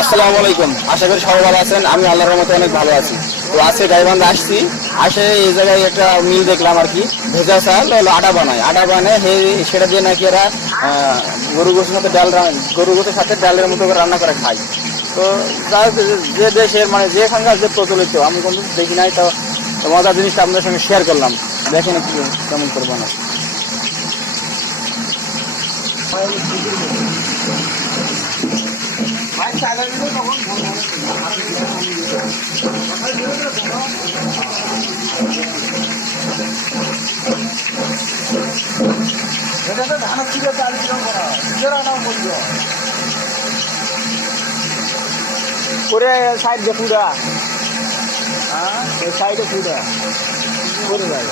আসসালামু আলাইকুম। আশা করি সবাই ভালো আছেন। আমি আল্লাহর রহমতে অনেক ভালো আছি। তো আজকে গাইবান্ধা আসছি, আসে এই জায়গায় একটা মিল দেখলাম আর কি। ভেজা চাল হলো আটা বানায়, সেটা দিয়ে নাকি এরা গরু গোছের সাথে গরু গোছের সাথে ডালের মতো করে রান্না করে খায়। তো যে দেশের মানে যেখানকার যে প্রচলিত আমি কোনো দেখি নাই, তো মজার জিনিসটা আপনাদের সঙ্গে শেয়ার করলাম। দেখেন একটু কেমন করে বানায়। করে সাইড যে পুরা, হ্যাঁ সাইডে পুরা করে যায়।